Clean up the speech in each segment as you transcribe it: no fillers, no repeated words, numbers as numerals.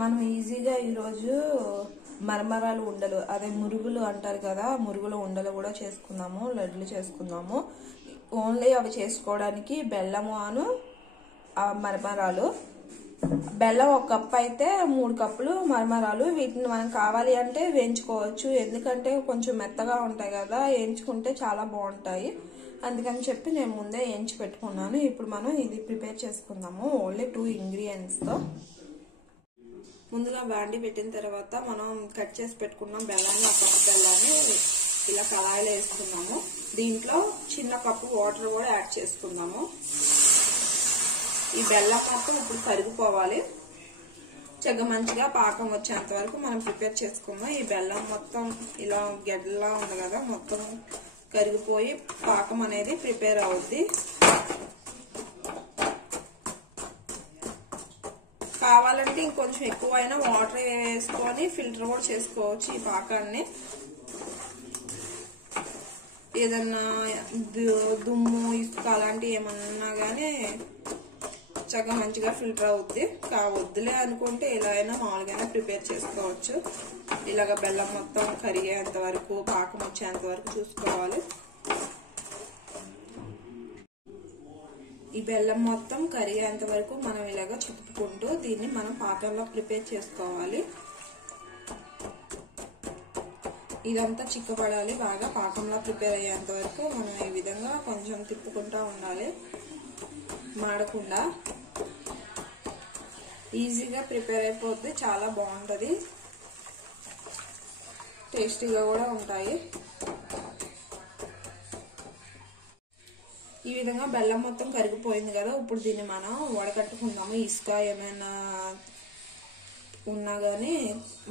మనం ఈజీగా ఈ రోజు మరమరాలు ఉండలు అదే మురుగులు అంటారు కదా, మురుగుల ఉండలు కూడా చేసుకుందాము, లడ్లు చేసుకుందాము. ఓన్లీ అవి చేసుకోవడానికి బెల్లము అను మరమరాలు. బెల్లం 1 కప్పు అయితే 3 కప్పులు మరమరాలు. వీటిని మనం కావాలి అంటే వేయించుకోవచ్చు, ఎందుకంటే కొంచెం మెత్తగా ఉంటాయి కదా, వేయించుకుంటే చాలా బాగుంటాయి. అందుకని చెప్పి నేను ముందే వేయించి పెట్టుకున్నాను. ఇప్పుడు మనం ఇది ప్రిపేర్ చేసుకుందాము ఓన్లీ 2 ఇంగ్రీడియంట్స్ తో. ముందుగా బాండి పెట్టిన తర్వాత మనం కట్ చేసి పెట్టుకున్నాం బెల్లాన్ని, 1 కప్పు బెల్లాన్ని ఇలా కళాయిలో వేసుకున్నాము. దీంట్లో చిన్న కప్పు వాటర్ కూడా యాడ్ చేసుకుందాము. ఈ బెల్లం మొత్తం ఇప్పుడు కరిగిపోవాలి. మంచిగా పాకం వచ్చేంత వరకు మనం ప్రిపేర్ చేసుకుందాం. ఈ బెల్లం మొత్తం ఇలా గడ్డలా ఉంది కదా, మొత్తం కరిగిపోయి పాకం అనేది ప్రిపేర్ అవుద్ది. కావాలంటే ఇంకొంచెం ఎక్కువైనా వాటర్ వేసుకొని ఫిల్టర్ కూడా చేసుకోవచ్చు ఈ పాకాన్ని. ఏదన్నా దుమ్ము ఇసుక అలాంటివి ఏమన్నా కానీ మంచిగా ఫిల్టర్ అవుద్ది. కావద్దులే అనుకుంటే ఇలా అయినా మామూలుగా ప్రిపేర్ చేసుకోవచ్చు. ఇలాగ బెల్లం మొత్తం కరిగేంత వరకు, పాకం వచ్చేంత వరకు చూసుకోవాలి. ఈ బెల్లం మొత్తం కరిగేంత వరకు మనం ఇలాగ చుట్టుకుంటూ దీన్ని మనం పాకంలో ప్రిపేర్ చేసుకోవాలి. ఇదంతా చిక్కబడాలి, బాగా పాకంలో ప్రిపేర్ అయ్యేంత వరకు మనం ఈ విధంగా కొంచెం తిప్పుకుంటూ ఉండాలి, మాడకుండా. ఈజీగా ప్రిపేర్ అయిపోద్ది, చాలా బాగుంటుంది, టేస్టీగా కూడా ఉంటాయి. ఈ విధంగా బెల్లం మొత్తం కరిగిపోయింది కదా, ఇప్పుడు దీన్ని మనం వడకట్టుకుందాము. ఇసుక ఏమైనా ఉన్నా కానీ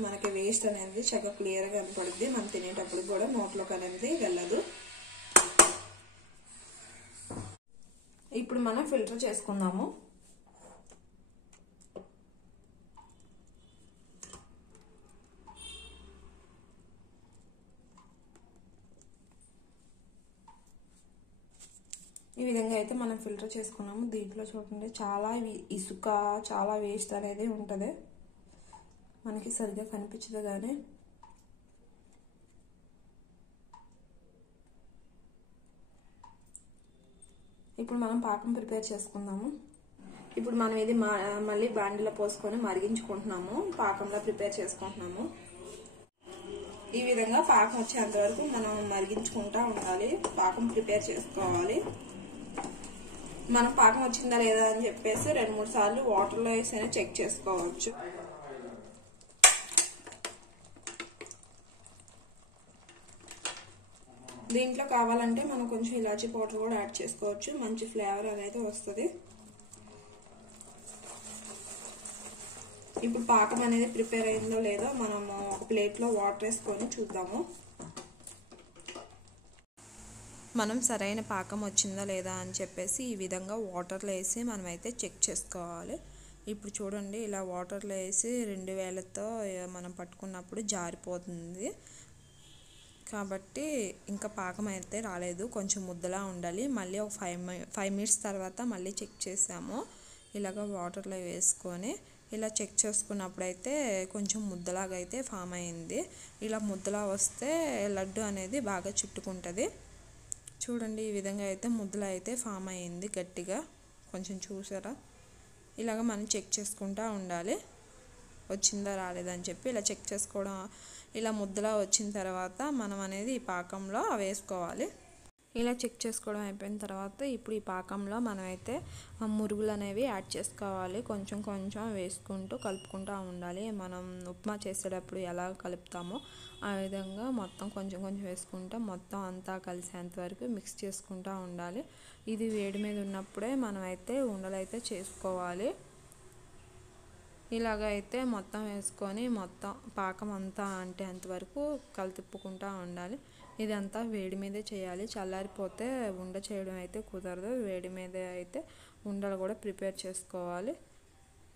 మనకి వేస్ట్ అనేది చక్కగా క్లియర్గా కనపడుద్ది. మనం తినేటప్పుడు కూడా నోట్లోకి అనేది వెళ్ళదు. ఇప్పుడు మనం ఫిల్టర్ చేసుకుందాము. ఈ విధంగా అయితే మనం ఫిల్టర్ చేసుకున్నాము. దీంట్లో చూడండి చాలా ఇసుక, చాలా వేస్ట్ అనేది ఉంటుంది, మనకి సరిగ్గా కనిపించదు. కానీ ఇప్పుడు మనం పాకం ప్రిపేర్ చేసుకుందాము. ఇప్పుడు మనం ఇది మళ్ళీ బాండిలో పోసుకొని మరిగించుకుంటున్నాము, పాకంలో ప్రిపేర్ చేసుకుంటున్నాము. ఈ విధంగా పాకం వచ్చేంత వరకు మనం మరిగించుకుంటా ఉండాలి, పాకం ప్రిపేర్ చేసుకోవాలి. మనం పాకం వచ్చిందా లేదా అని చెప్పేసి 2-3 సార్లు వాటర్లో వేసి చెక్ చేసుకోవచ్చు. దీంట్లో కావాలంటే మనం కొంచెం ఇలాచీ పౌడర్ కూడా యాడ్ చేసుకోవచ్చు, మంచి ఫ్లేవర్ అనేది వస్తుంది. ఇప్పుడు పాకం అనేది ప్రిపేర్ అయిందో లేదో మనము ఒక ప్లేట్లో వాటర్ వేసుకొని చూద్దాము. మనం సరైన పాకం వచ్చిందా లేదా అని చెప్పేసి ఈ విధంగా వాటర్లో వేసి మనమైతే చెక్ చేసుకోవాలి. ఇప్పుడు చూడండి, ఇలా వాటర్లో వేసి 2 వేలతో మనం పట్టుకున్నప్పుడు జారిపోతుంది కాబట్టి ఇంకా పాకం అయితే రాలేదు, కొంచెం ముద్దలా ఉండాలి. మళ్ళీ ఒక 5 మినిట్స్ తర్వాత మళ్ళీ చెక్ చేసాము. ఇలాగ వాటర్లో వేసుకొని ఇలా చెక్ చేసుకున్నప్పుడు అయితే కొంచెం ముద్దలాగా అయితే ఫామ్ అయింది. ఇలా ముద్దలా వస్తే లడ్డు అనేది బాగా చుట్టుకుంటుంది. చూడండి, ఈ విధంగా అయితే ముద్దలా అయితే ఫామ్ అయింది గట్టిగా, కొంచెం చూసారా. ఇలాగ మనం చెక్ చేసుకుంటూ ఉండాలి, వచ్చిందా రాలేదని చెప్పి. ఇలా చెక్ చేసుకోవడం, ఇలా ముద్దలా వచ్చిన తర్వాత మనం అనేది ఈ పాకంలో వేసుకోవాలి. ఇలా చెక్ చేసుకోవడం అయిపోయిన తర్వాత ఇప్పుడు ఈ పాకంలో మనమైతే మురుగులు అనేవి యాడ్ చేసుకోవాలి. కొంచెం కొంచెం వేసుకుంటూ కలుపుకుంటూ ఉండాలి. మనం ఉప్మా చేసేటప్పుడు ఎలా కలుపుతామో ఆ విధంగా మొత్తం కొంచెం కొంచెం వేసుకుంటూ మొత్తం అంతా కలిసేంత వరకు మిక్స్ చేసుకుంటూ ఉండాలి. ఇది వేడి మీద ఉన్నప్పుడే మనమైతే ఉండలు అయితే చేసుకోవాలి. ఇలాగైతే మొత్తం వేసుకొని మొత్తం పాకం అంతా అంటే అంతవరకు కలితిప్పుకుంటూ ఉండాలి. ఇదంతా వేడి మీదే చేయాలి, చల్లారిపోతే ఉండ చేయడం అయితే కుదరదు. వేడి మీద అయితే ఉండలు కూడా ప్రిపేర్ చేసుకోవాలి.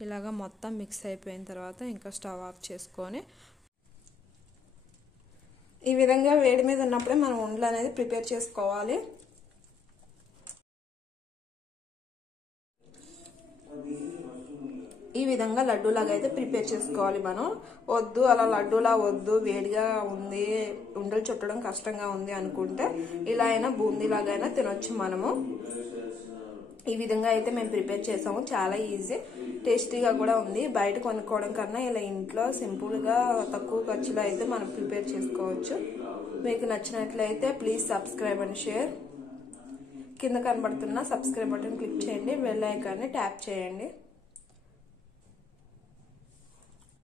ఇలాగ మొత్తం మిక్స్ అయిపోయిన తర్వాత ఇంకా స్టవ్ ఆఫ్ చేసుకొని ఈ విధంగా వేడి మీద ఉన్నప్పుడే మనం ఉండలు అనేది ప్రిపేర్ చేసుకోవాలి. ఈ విధంగా లడ్డూలాగా అయితే ప్రిపేర్ చేసుకోవాలి మనం. వద్దు అలా లడ్డూలా వద్దు, వేడిగా ఉంది, ఉండలు చుట్టడం కష్టంగా ఉంది అనుకుంటే ఇలా అయినా బూందీలాగా అయినా తినొచ్చు మనము. ఈ విధంగా అయితే మేము ప్రిపేర్ చేసాము. చాలా ఈజీ, టేస్టీగా కూడా ఉంది. బయట కొనుక్కోవడం కన్నా ఇలా ఇంట్లో సింపుల్గా తక్కువ ఖర్చులో అయితే మనం ప్రిపేర్ చేసుకోవచ్చు. మీకు నచ్చినట్లయితే ప్లీజ్ సబ్స్క్రైబ్ అండ్ షేర్. కింద కనబడుతున్న సబ్స్క్రైబ్ బటన్ క్లిక్ చేయండి, బెల్ ఐకాన్ని ట్యాప్ చేయండి.